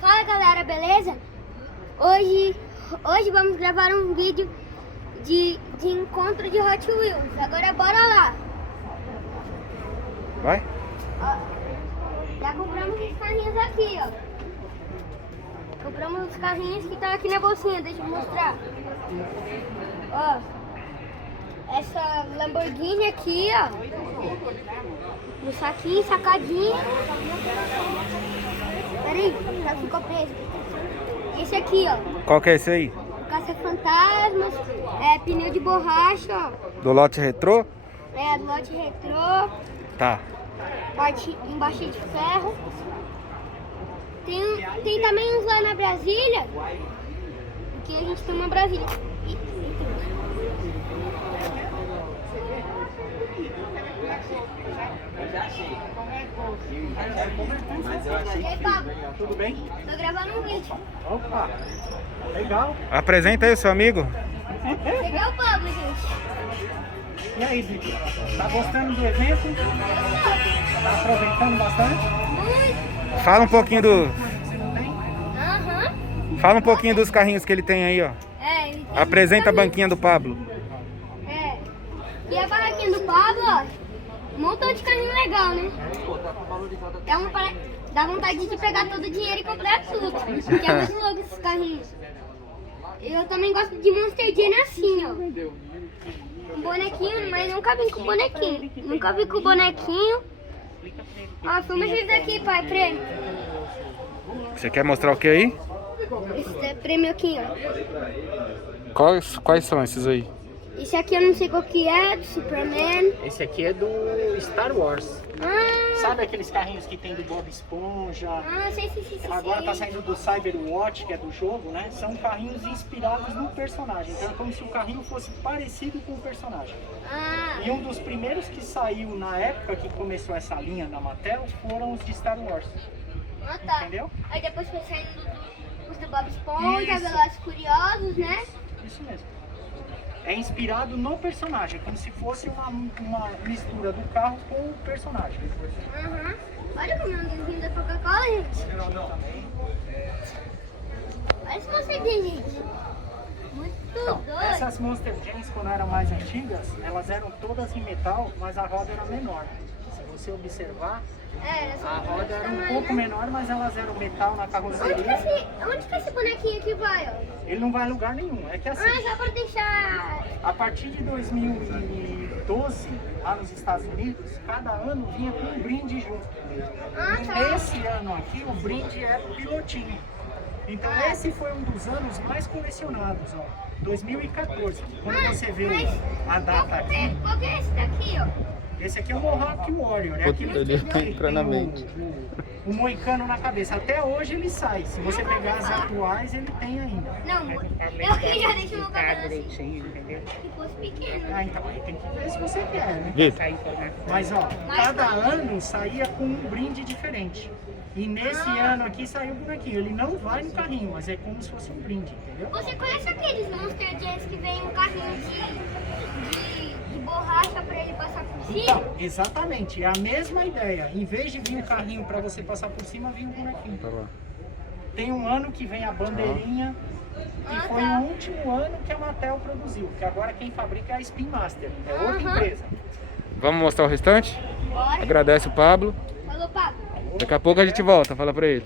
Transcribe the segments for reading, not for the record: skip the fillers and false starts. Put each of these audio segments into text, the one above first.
Fala galera, beleza? Hoje vamos gravar um vídeo de encontro de Hot Wheels. Agora bora lá. Vai? Ó, já compramos os carrinhos aqui, ó. Compramos os carrinhos que estão aqui na bolsinha, deixa eu mostrar. Ó, essa Lamborghini aqui, ó. No saquinho, sacadinho. Peraí, já ficou preso. Esse aqui, ó. Qual que é esse aí? Caça-fantasmas, pneu de borracha, ó. Do lote retrô? Do lote retrô, Tá. embaixo de ferro. Tem também uns lá na Brasília, que a gente toma Brasília. E aí, Pablo? Tudo bem? Tô gravando um vídeo. Opa, legal. Apresenta aí o seu amigo. Esse é o Pablo, gente. E aí, Vitor? Tá gostando do evento? Tá aproveitando bastante? Muito. Fala um pouquinho Aham. Fala um pouquinho dos carrinhos que ele tem aí, ó. Ele tem Apresenta a muito banquinha do Pablo. E a barraquinha do Pablo, ó, um montão de carrinho legal, né? Dá vontade de pegar todo o dinheiro e comprar tudo. Porque é muito louco esses carrinhos. Eu também gosto de Monster Jam assim, ó. Um bonequinho, mas nunca vim com bonequinho. Nunca vi com bonequinho. Ó, filma esses daqui, pai, prêmio. Você quer mostrar o que aí? Esse é prêmio aqui, ó. Quais são esses aí? Esse aqui eu não sei qual que é, do Superman. Esse aqui é do Star Wars. Ah, Sabe aqueles carrinhos que tem do Bob Esponja? sei. Agora tá saindo do Cyberwatch, que é do jogo, né? São carrinhos inspirados no personagem. Então é como se o carrinho fosse parecido com o personagem. E um dos primeiros que saiu na época que começou essa linha da Mattel foram os de Star Wars. Tá. Entendeu? Aí depois foi saindo os do Bob Esponja, Isso. Velozes e Furiosos, né? Isso mesmo. É inspirado no personagem, como se fosse uma mistura do carro com o personagem. Aham. Olha como é um desenho da Coca-Cola, gente. Olha esse conceituinho, gente. Muito Então, doido. essas Monster Jams, quando eram mais antigas, elas eram todas em metal, mas a roda era menor. Se você observar, a roda era um pouco menor, mas elas eram metal na carroceria. Onde que esse bonequinho aqui vai, ó? Ele não vai a lugar nenhum. É que assim, Só pra deixar... a partir de 2012, lá nos Estados Unidos, cada ano vinha com um brinde junto. Tá. Esse ano aqui, o brinde é pilotinho. Então esse foi um dos anos mais colecionados, ó. 2014. Quando você vê a data aqui, Qual que é esse daqui, ó? esse aqui é o Mohawk Warrior, é aquele ele que entra na mente. o moicano na cabeça. Até hoje ele sai. Se você pegar as atuais, ele tem ainda. Não, eu aqui já deixo meu cabelo assim. Entendeu? Se fosse pequeno. Ah, então aí tem que ver se você quer, né? Vitor. Mas ó, cada ano saía com um brinde diferente. E nesse ano aqui saiu o bonequinho. Ele não vai no carrinho, mas é como se fosse um brinde, entendeu? Você conhece aqueles Monster Jams que vem um carrinho de borracha pra ele passar por cima? Então, exatamente, é a mesma ideia. Em vez de vir um carrinho para você passar por cima, vem um bonequinho. Tá lá. Tem um ano que vem a bandeirinha, que foi o último ano que a Mattel produziu, que agora quem fabrica é a Spin Master, é outra empresa. Vamos mostrar o restante? Bora. Agradece o Pablo. Falou, Pablo. Daqui a pouco a gente volta, fala pra ele.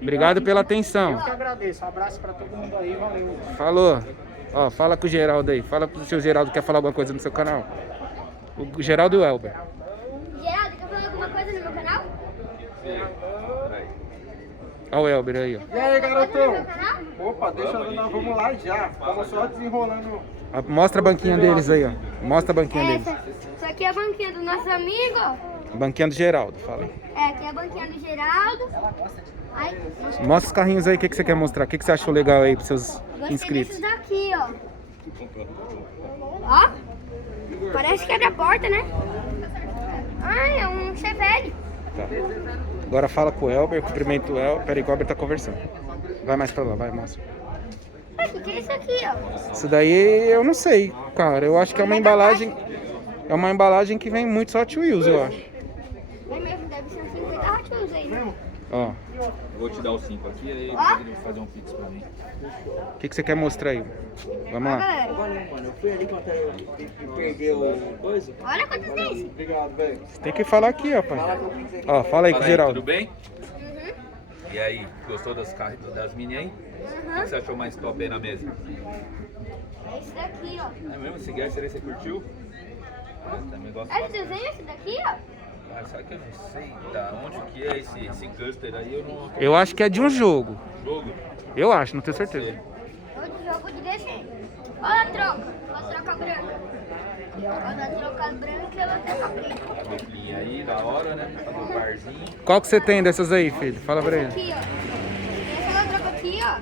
Obrigado pela Eu atenção. que agradeço, um abraço para todo mundo aí, valeu. Falou. Ó, fala com o Geraldo aí. Fala pro seu Geraldo que quer falar alguma coisa no seu canal. O Geraldo e o Elber. Geraldo, quer falar alguma coisa no meu canal? Olha o Elber aí, ó. E aí, garotão? No meu canal? Opa, nós vamos lá já. Estamos só desenrolando. Mostra a banquinha deles aí, ó. Mostra a banquinha deles. Isso aqui é a banquinha do nosso amigo, ó. Banquinha do Geraldo, fala aí. Aqui é a banquinha do Geraldo. Ai, Mostra os carrinhos aí, o que você quer mostrar? O que você achou legal aí pros seus gostei inscritos? desses daqui, ó. Ó. Parece que abre a porta, né? É um Chevelle. Tá. Agora fala com o Elber, cumprimenta o Elber. Peraí que o Elber tá conversando. Vai mais pra lá, vai, mostra. O que é isso aqui, ó? Isso daí eu não sei, cara. Eu acho que é uma embalagem. É uma embalagem que vem muito Hot Wheels, eu acho. É mesmo, deve ser uns 50 Hot Wheels aí, né? Ó. Eu vou te dar os 5 aqui, aí Ó. ele vai fazer um pix pra mim. O que você quer mostrar aí? Vamos lá. Galera, Mano, eu fui ali quando eu perdeu o coisa. olha quantos tem isso. Obrigado, velho. Você tem que falar aqui, ó, pai. Ó, fala aí com o Fala aí, Geraldo. tudo bem? Uhum. E aí, gostou das mini aí? O que você achou mais top aí na mesa? É esse daqui, ó. É mesmo? Esse Gerser aí você curtiu? Também gosto É esse bastante. desenho, esse daqui, ó. Ah, sabe que eu não sei da onde que é esse cluster aí? Eu não... Eu acho que é de um jogo. Jogo? Eu acho, não tenho certeza. É de jogo de desenho. Olha a troca. Olha a troca branca. Olha a troca branca e ela troca preta. A duplinha aí, da hora, né? Fazer um parzinho. Qual que você tem dessas aí, filho? Fala pra ele. Aqui, ó. Essa troca aqui, ó.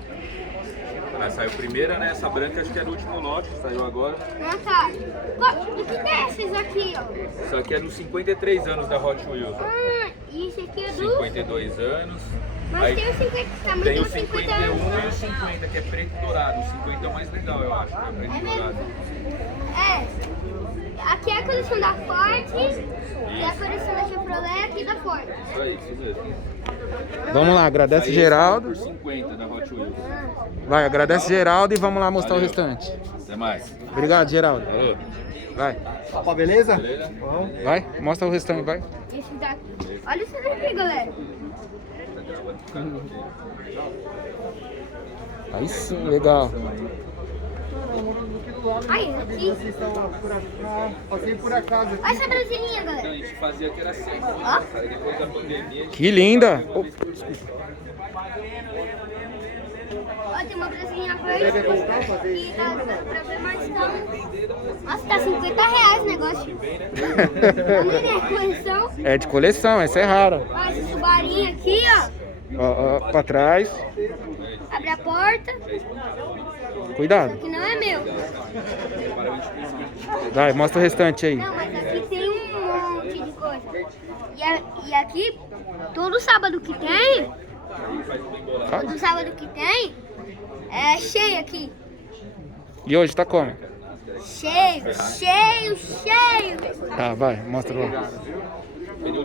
Mas saiu primeira, né? Essa branca acho que é do último lote, saiu agora. Ah, tá. O que é esses aqui, ó? Isso aqui é dos 53 anos da Hot Wheels. Ah, e esse aqui é do... 52 anos. Mas Aí tem o 50, também tem tem o o 50 51 anos. e o 50, que é preto e dourado. O 50 é o mais legal, eu acho, né? Preto É e mesmo? dourado. É. Aqui é a coleção da Ford e a coleção da Chevrolet aqui da Ford. Isso mesmo. Vamos lá, agradece Aí Geraldo. Por 50 da Hot Wheels. Vai, agradece Geraldo e vamos lá mostrar Valeu. o restante. Até mais. Obrigado, Geraldo. Falou. Vai, Opa, beleza? Beleza? Bom. vai, mostra o restante, vai. Esse daqui. Olha isso daqui, galera. Aí sim, legal. Aí, aqui. Passei por acaso aqui. Olha essa brasilinha, A galera. gente fazia que era 100, Ó. cara. Depois da pandemia, a gente Que linda. Oh, Ó, tem uma brasilinha verde. E tá dando pra ver mais tá. Nossa, tá R$50 o negócio. Olha a coleção. é de coleção, essa é rara. Ó, esse Subarinho aqui, ó. Ó, ó, pra trás. Abre a porta. Cuidado. Que não é meu. Vai, mostra o restante aí. Não, mas aqui tem um monte de coisa. E aqui, todo sábado que tem, todo sábado que tem, é cheio aqui. E hoje tá como? Cheio, cheio, cheio. Tá, vai, mostra lá. Não.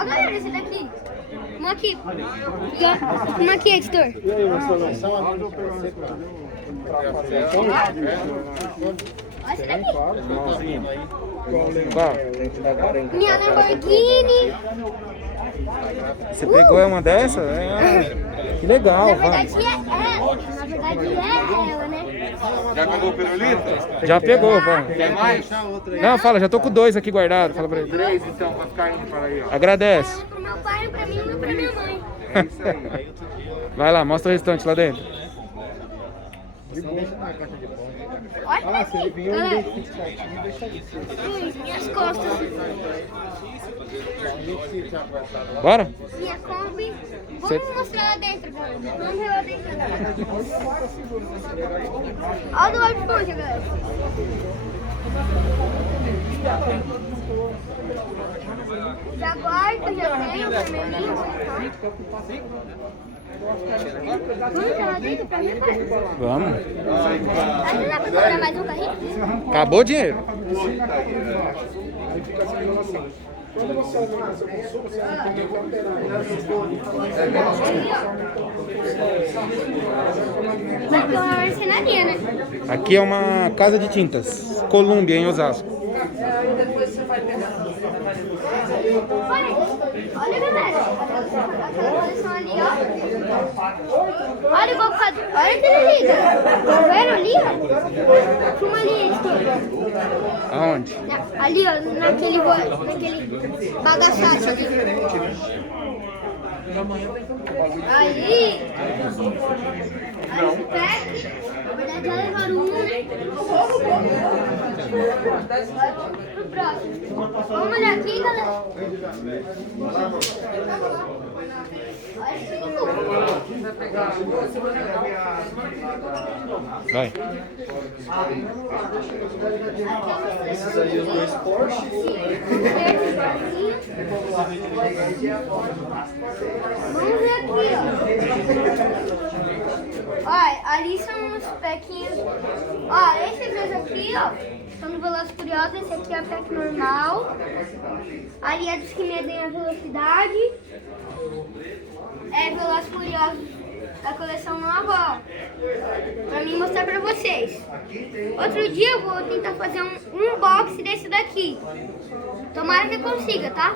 Ó, galera, esse daqui. Uma aqui. E ó, uma aqui, editor. Olha esse daqui. Qual? Minha Lamborghini. Você pegou uma dessa? Que legal, Na vai. verdade é ela, né? Já pegou o pirulito? Já pegou, vai. Quer mais? Não, fala, já tô com 2 aqui guardados. Fala pra ele. 3 então, pra ficar indo para aí, ó. Agradece. Um pro meu pai, um pra mim e um pra minha mãe. É isso aí. Vai lá, mostra o restante lá dentro. Olha aqui, galera. certinho, deixa isso. Minhas costas. Bora? Minha Kombi. Cê- Vamos mostrar lá dentro, galera. Vamos ver lá dentro. Olha do lado de fora, galera. Jaguar, que eu já tenho, vermelhinho. Vamos entrar lá dentro pra mim, pai? Vamos. Não dá pra comprar mais um carrinho? Acabou o dinheiro. Vai ter uma marcenaria, né? Aqui é uma casa de tintas. Colômbia, em Osasco. Olha, galera. Aquela coleção ali, ó. Olha o bocado. Olha aquele ali, galera. Tá vendo ali, ó? Filma ali, editor. Aonde? Ali, ó. Naquele bagaçate ali. Aí. Aí esse pack. Na verdade, já levaram um, né? Pro próximo. Vamos olhar aqui, galera. Olha esse Vai. Esses aí, os dois Porsche. Vamos ver aqui, ó. Ó, ali são os pequinhos. Ó, esses dois aqui, ó, são do Velozes e Furiosos. Esse aqui é o pack normal. Ali é dos que medem a velocidade. Velozes e Furiosos da coleção nova, ó. Pra mim mostrar pra vocês. Outro dia eu vou tentar fazer um unboxing desse daqui. Tomara que eu consiga, tá?